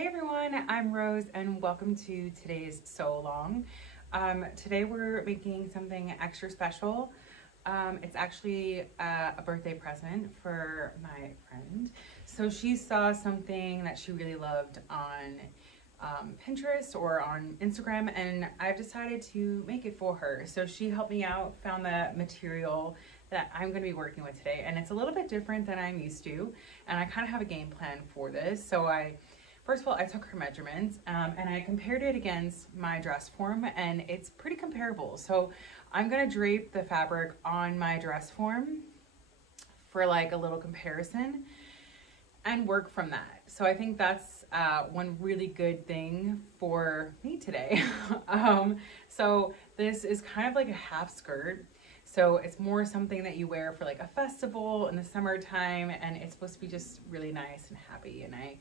Hey everyone, I'm Rose and welcome to today's Sew Along. Today we're making something extra special. It's actually a birthday present for my friend. So she saw something that she really loved on Pinterest or on Instagram, and I've decided to make it for her. So she helped me out, found the material that I'm going to be working with today, and it's a little bit different than I'm used to, and I kind of have a game plan for this. So first of all, I took her measurements and I compared it against my dress form, and it's pretty comparable. So I'm gonna drape the fabric on my dress form for like a little comparison and work from that. So I think that's one really good thing for me today. So this is kind of like a half skirt. So it's more something that you wear for like a festival in the summertime, and it's supposed to be just really nice and happy. And I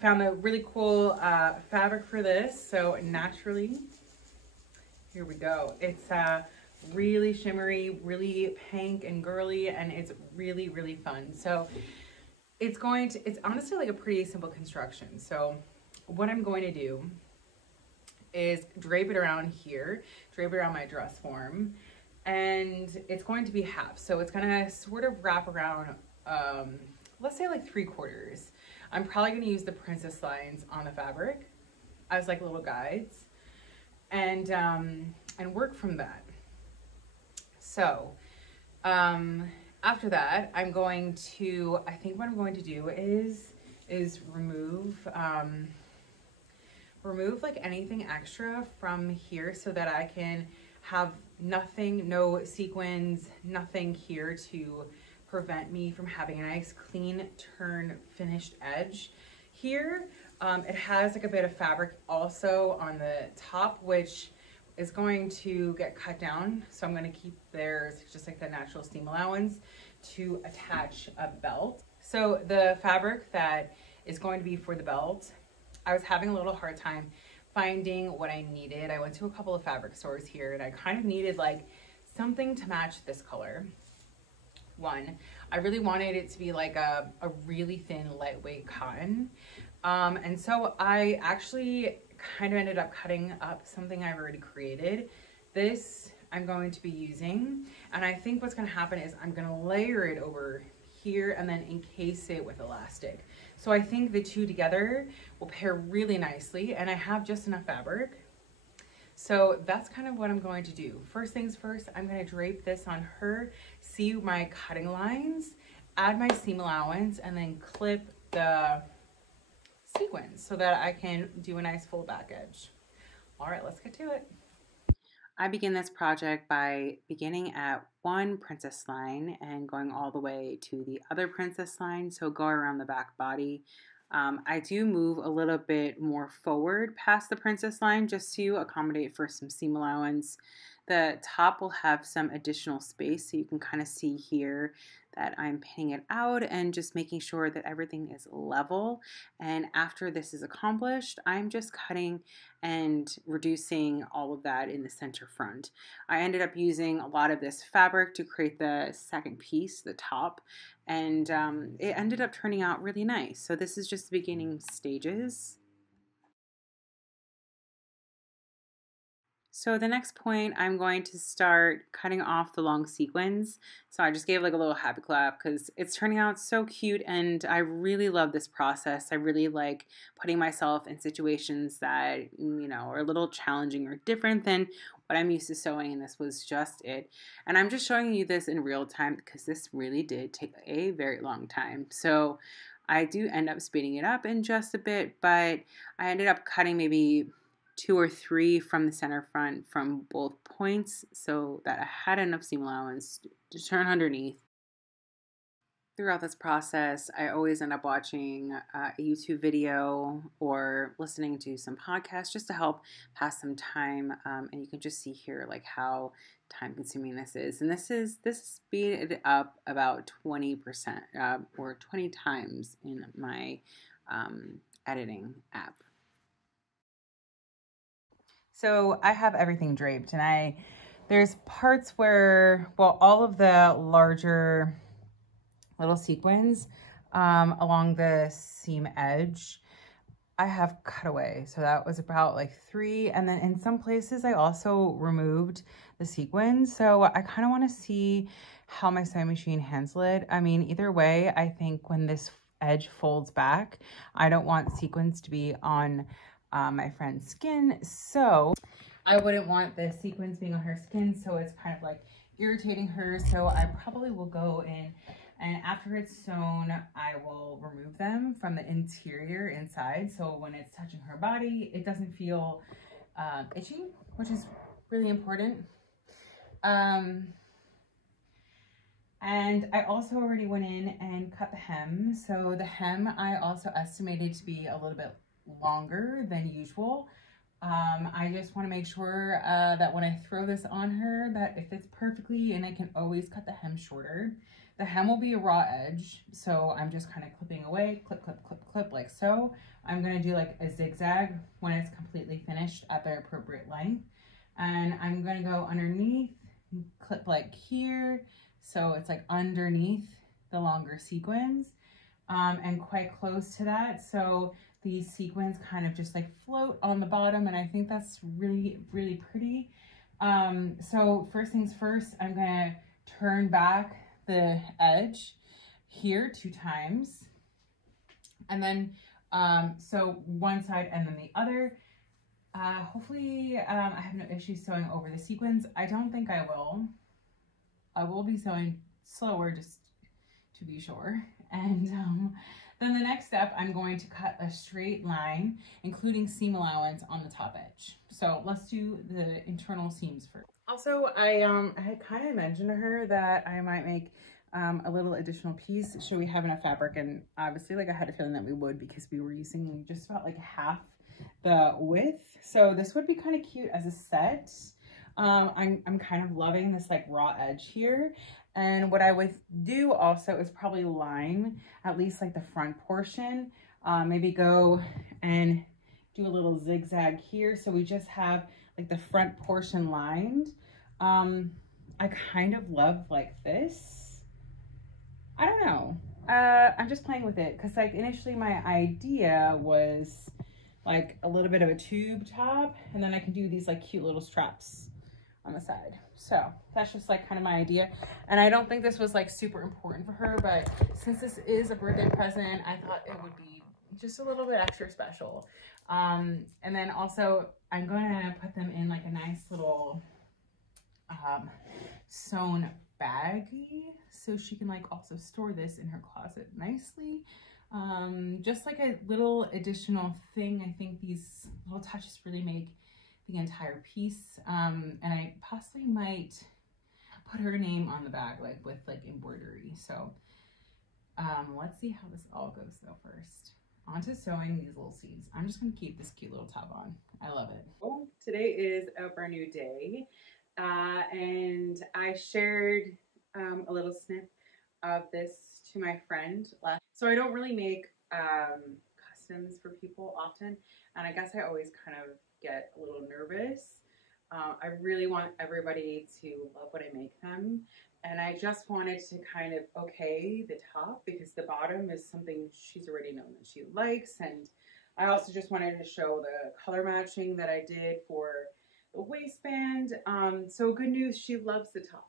found a really cool fabric for this. So naturally, here we go. It's really shimmery, really pink and girly, and it's really, really fun. So it's honestly like a pretty simple construction. So what I'm going to do is drape it around here, drape it around my dress form, and it's going to be half. So it's gonna sort of wrap around, let's say like 3/4. I'm probably gonna use the princess lines on the fabric as like little guides, and work from that. So after that, I think what I'm going to do is remove like anything extra from here so that I can have nothing, no sequins, nothing here to prevent me from having a nice clean turn finished edge here. It has like a bit of fabric also on the top, which is going to get cut down. So I'm going to keep there's just like the natural seam allowance to attach a belt. So the fabric that is going to be for the belt, I was having a little hard time finding what I needed. I went to a couple of fabric stores here, and I kind of needed like something to match this color. One, I really wanted it to be like a really thin, lightweight cotton. And so I actually kind of ended up cutting up something I've already created. This I'm going to be using, and I think what's going to happen is I'm going to layer it over here and then encase it with elastic. So I think the two together will pair really nicely, and I have just enough fabric. So that's kind of what I'm going to do. First things first, I'm going to drape this on her, see my cutting lines, add my seam allowance, and then clip the sequins so that I can do a nice full back edge. All right, let's get to it. I begin this project by beginning at one princess line and going all the way to the other princess line, so go around the back body. I do move a little bit more forward past the princess line just to accommodate for some seam allowance. The top will have some additional space, so you can kind of see here that I'm pinning it out and just making sure that everything is level. And after this is accomplished, I'm just cutting and reducing all of that in the center front. I ended up using a lot of this fabric to create the second piece, the top, and it ended up turning out really nice. So this is just the beginning stages. So the next point, I'm going to start cutting off the long sequins. So I just gave like a little happy clap because it's turning out so cute, and I really love this process. I really like putting myself in situations that, are a little challenging or different than what I'm used to sewing, and this was just it. And I'm just showing you this in real time because this really did take a very long time. So I do end up speeding it up in just a bit, but I ended up cutting maybe 2 or 3 from the center front from both points so that I had enough seam allowance to turn underneath. Throughout this process, I always end up watching a YouTube video or listening to some podcasts just to help pass some time. And you can just see here like how time consuming this is. And this is speeded up about 20% or 20 times in my editing app. So I have everything draped, and there's parts where, all of the larger little sequins along the seam edge I have cutaway. So that was about like 3. And then in some places I also removed the sequins. So I kind of want to see how my sewing machine handles it. I mean, either way, I think when this edge folds back, I don't want sequins to be on my friend's skin. So I wouldn't want the sequins being on her skin. So it's kind of like irritating her. So I probably will go in, and after it's sewn, I will remove them from the interior inside. So when it's touching her body, it doesn't feel itchy, which is really important. And I also already went in and cut the hem. So the hem I also estimated to be a little bit longer than usual. I just want to make sure that when I throw this on her, that it fits perfectly, and I can always cut the hem shorter. The hem will be a raw edge, so I'm just kind of clipping away, clip, clip, clip, clip, like so. I'm going to do like a zigzag when it's completely finished at the appropriate length. And I'm going to go underneath, clip like here, so it's like underneath the longer sequins, and quite close to that. So these sequins kind of just like float on the bottom, and I think that's really, really pretty. So first things first, I'm gonna turn back the edge here 2 times, and then so one side and then the other. Hopefully I have no issues sewing over the sequins. I don't think I will. I will be sewing slower just to be sure. And then the next step, I'm going to cut a straight line, including seam allowance on the top edge. So let's do the internal seams first. Also, I had kind of mentioned to her that I might make a little additional piece should we have enough fabric, and obviously like I had a feeling that we would, because we were using just about like half the width. So this would be kind of cute as a set. I'm kind of loving this like raw edge here. And what I would do also is probably line at least like the front portion. Maybe go and do a little zigzag here, so we just have like the front portion lined. I kind of love like this. I don't know. I'm just playing with it because like initially my idea was like a little bit of a tube top, and then I can do these like cute little straps on the side. So that's just like kind of my idea. And I don't think this was like super important for her, but since this is a birthday present, I thought it would be just a little bit extra special. And then also I'm going to put them in like a nice little sewn baggie, so she can like also store this in her closet nicely. Just like a little additional thing. I think these little touches really make the entire piece. And I possibly might put her name on the bag, like with like embroidery. So let's see how this all goes though first. On to sewing these little seams. I'm just gonna keep this cute little top on. I love it. Oh, today is a brand new day. And I shared a little snip of this to my friend last. So I don't really make customs for people often, and I guess I always kind of get a little nervous. I really want everybody to love what I make them, and I just wanted to kind of okay the top, because the bottom is something she's already known that she likes, and I also just wanted to show the color matching that I did for the waistband. So good news, she loves the top.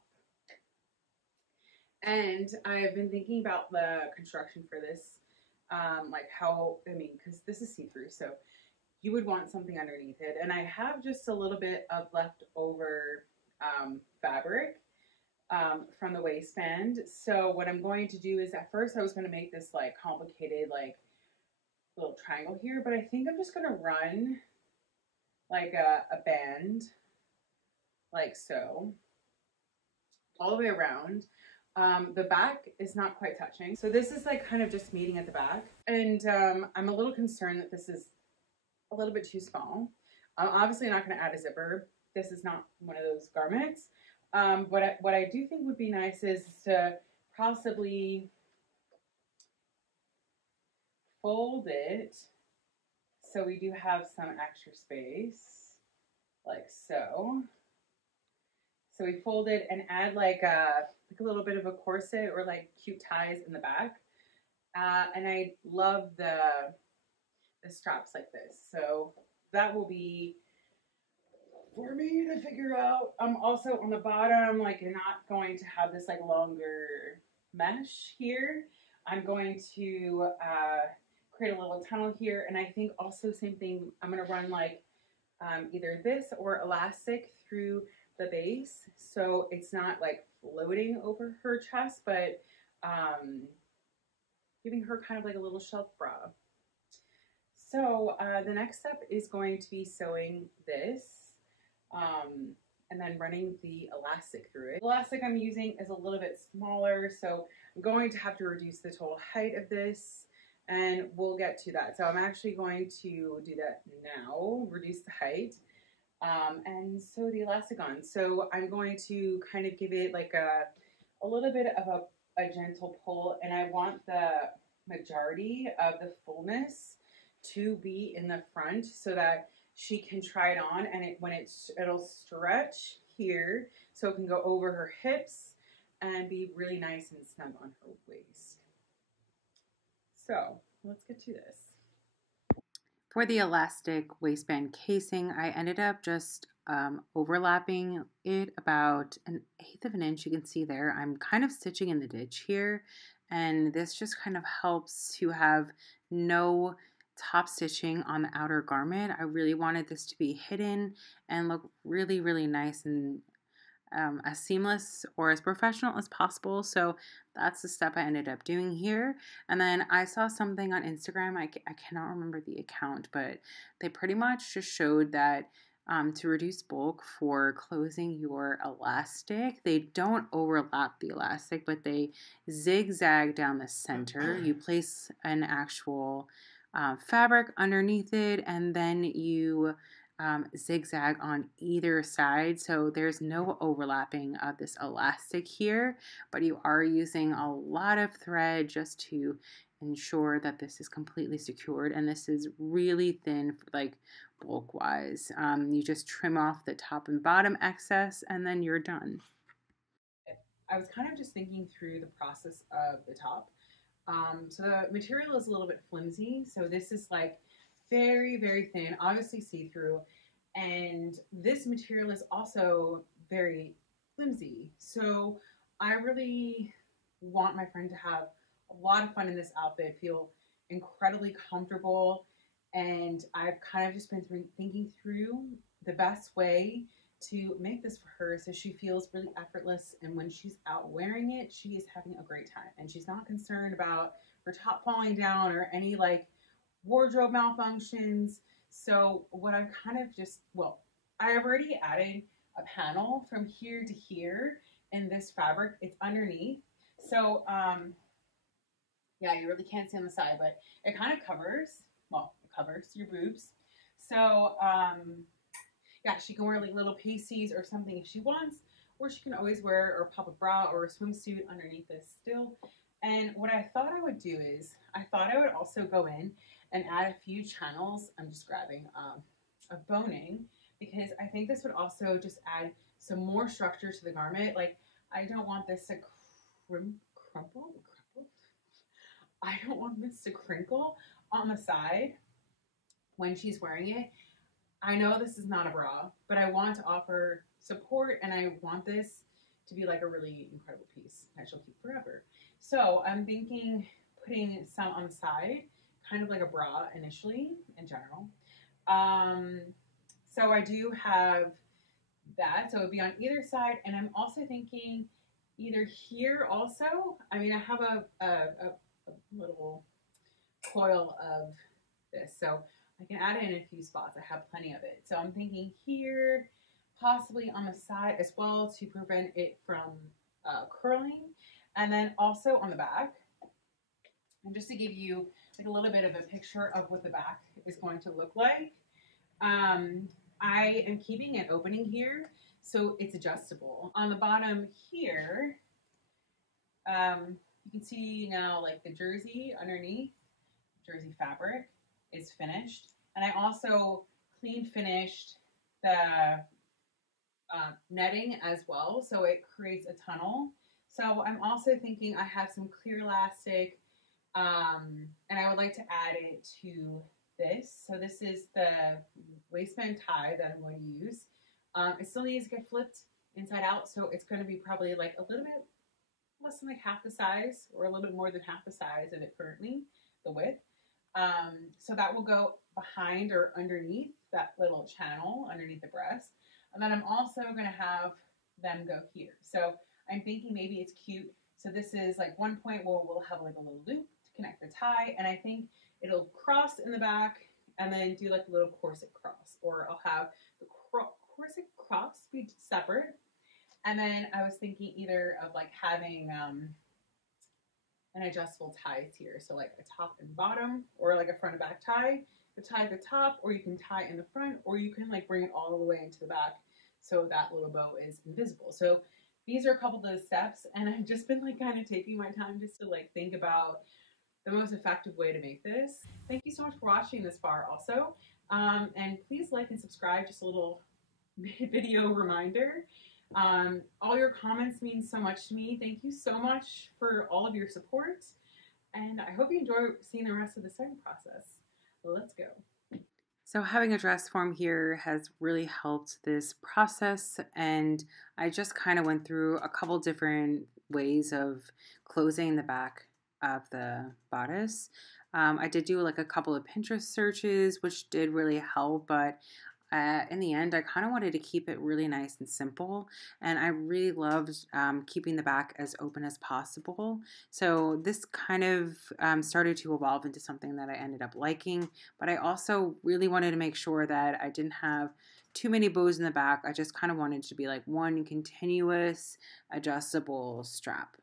And I've been thinking about the construction for this, like how, I mean, because this is see-through, so you would want something underneath it. And I have just a little bit of leftover fabric from the waistband. So what I'm going to do is, at first I was going to make this like complicated like little triangle here, but I think I'm just going to run like a band like so all the way around. The back is not quite touching. So this is like kind of just meeting at the back. And I'm a little concerned that this is a little bit too small. I'm obviously not going to add a zipper. This is not one of those garments. What I do think would be nice is to possibly fold it so we do have some extra space, like so. So we fold it and add like a little bit of a corset or like cute ties in the back. And I love the the straps like this. So that will be for me to figure out. I'm also on the bottom, like you're not going to have this like longer mesh here. I'm going to create a little tunnel here, and I think also same thing. I'm gonna run like either this or elastic through the base, so it's not like floating over her chest, but giving her kind of like a little shelf bra. So the next step is going to be sewing this and then running the elastic through it. The elastic I'm using is a little bit smaller, so I'm going to have to reduce the total height of this, and we'll get to that. So I'm actually going to do that now, reduce the height, and sew the elastic on. So I'm going to kind of give it like a little bit of a gentle pull, and I want the majority of the fullness to be in the front so that she can try it on, and it'll stretch here so it can go over her hips and be really nice and snug on her waist. So let's get to this. For the elastic waistband casing, I ended up just overlapping it about 1/8 of an inch. You can see there, I'm kind of stitching in the ditch here, and this just kind of helps to have no top stitching on the outer garment. I really wanted this to be hidden and look really, really nice and as seamless or as professional as possible. So that's the step I ended up doing here. And then I saw something on Instagram, I cannot remember the account, but they pretty much just showed that to reduce bulk for closing your elastic, they don't overlap the elastic, but they zigzag down the center. You place an actual fabric underneath it, and then you zigzag on either side, so there's no overlapping of this elastic here, but you are using a lot of thread just to ensure that this is completely secured, and this is really thin, like bulk wise. You just trim off the top and bottom excess, and then you're done. I was kind of just thinking through the process of the top. So the material is a little bit flimsy, so this is like very, very thin, obviously see-through, and this material is also very flimsy. So I really want my friend to have a lot of fun in this outfit, feel incredibly comfortable, and I've kind of just been thinking through the best way to make this for her so she feels really effortless, and when she's out wearing it, she is having a great time and she's not concerned about her top falling down or any like wardrobe malfunctions. So what I've kind of just, well, I have already added a panel from here to here in this fabric. It's underneath. So yeah, you really can't see on the side, but it kind of covers, well, it covers your boobs. So yeah, she can wear like little pasties or something if she wants, or she can always wear or pop a bra or a swimsuit underneath this still. And what I thought I would do is, I thought I would also go in and add a few channels. I'm just grabbing a boning, because I think this would also just add some more structure to the garment. Like, I don't want this to crumple. I don't want this to crinkle on the side when she's wearing it. I know this is not a bra, but I want to offer support, and I want this to be like a really incredible piece that she'll keep forever. So I'm thinking putting some on the side, kind of like a bra initially in general. So I do have that, so it would be on either side, and I'm also thinking either here also. I mean, I have a little coil of this, so I can add it in a few spots. I have plenty of it. So I'm thinking here, possibly on the side as well to prevent it from curling, and then also on the back. And just to give you like a little bit of a picture of what the back is going to look like, I am keeping an opening here so it's adjustable. On the bottom here, you can see now like the jersey underneath, jersey fabric is finished. And I also clean finished the netting as well, so it creates a tunnel. So I'm also thinking I have some clear elastic, and I would like to add it to this. So this is the waistband tie that I'm going to use. It still needs to get flipped inside out, so it's going to be probably like a little bit less than like half the size, or a little bit more than half the size of it currently, the width. So that will go behind or underneath that little channel underneath the breast. And then I'm also going to have them go here. So I'm thinking maybe it's cute. So this is like one point where we'll have like a little loop to connect the tie. And I think it'll cross in the back and then do like a little corset cross. Or I'll have the corset cross be separate. And then I was thinking either of like having an adjustable ties here. So like a top and bottom, or like a front and back tie. The tie at the top, or you can tie in the front, or you can like bring it all the way into the back so that little bow is invisible. So these are a couple of those steps, and I've just been like kind of taking my time just to like think about the most effective way to make this. Thank you so much for watching this far also. And please like and subscribe, just a little video reminder. All your comments mean so much to me. Thank you so much for all of your support, and I hope you enjoy seeing the rest of the sewing process. Let's go. So having a dress form here has really helped this process, and I just kind of went through a couple different ways of closing the back of the bodice. I did do like a couple of Pinterest searches, which did really help, but in the end, I kind of wanted to keep it really nice and simple, and I really loved keeping the back as open as possible. So this kind of started to evolve into something that I ended up liking, but I also really wanted to make sure that I didn't have too many bows in the back. I just kind of wanted to be like one continuous adjustable strap.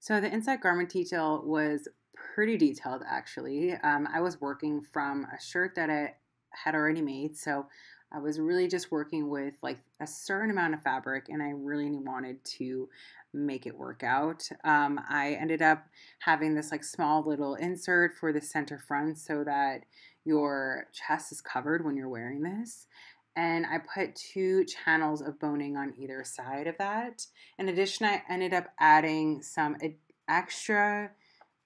So the inside garment detail was pretty detailed, actually. I was working from a shirt that I had already made, so I was really just working with like a certain amount of fabric, and I really wanted to make it work out. I ended up having this like small little insert for the center front so that your chest is covered when you're wearing this. And I put 2 channels of boning on either side of that. In addition, I ended up adding some extra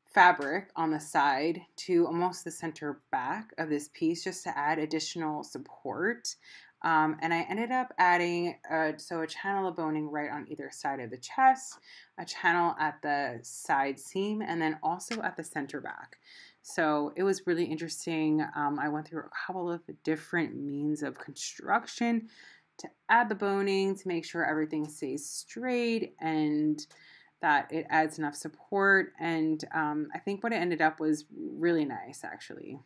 fabric on the side to almost the center back of this piece just to add additional support. And I ended up adding a channel of boning right on either side of the chest, a channel at the side seam, and then also at the center back. So it was really interesting. I went through a couple of different means of construction to add the boning to make sure everything stays straight and that it adds enough support. And I think what it ended up was really nice, actually.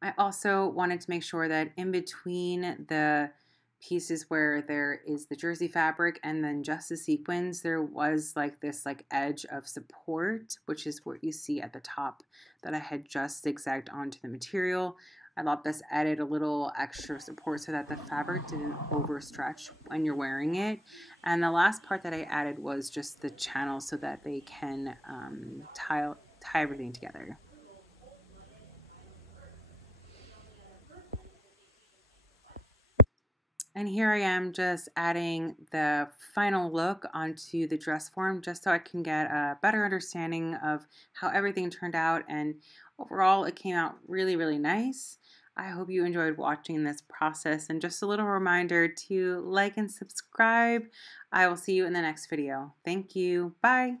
I also wanted to make sure that in between the pieces where there is the jersey fabric and then just the sequins, there was like this like edge of support, which is what you see at the top that I had just zigzagged onto the material. I thought this added a little extra support so that the fabric didn't overstretch when you're wearing it. And the last part that I added was just the channel so that they can tie everything together. And here I am just adding the final look onto the dress form just so I can get a better understanding of how everything turned out, and overall it came out really, really nice. I hope you enjoyed watching this process, and just a little reminder to like and subscribe. I will see you in the next video. Thank you. Bye.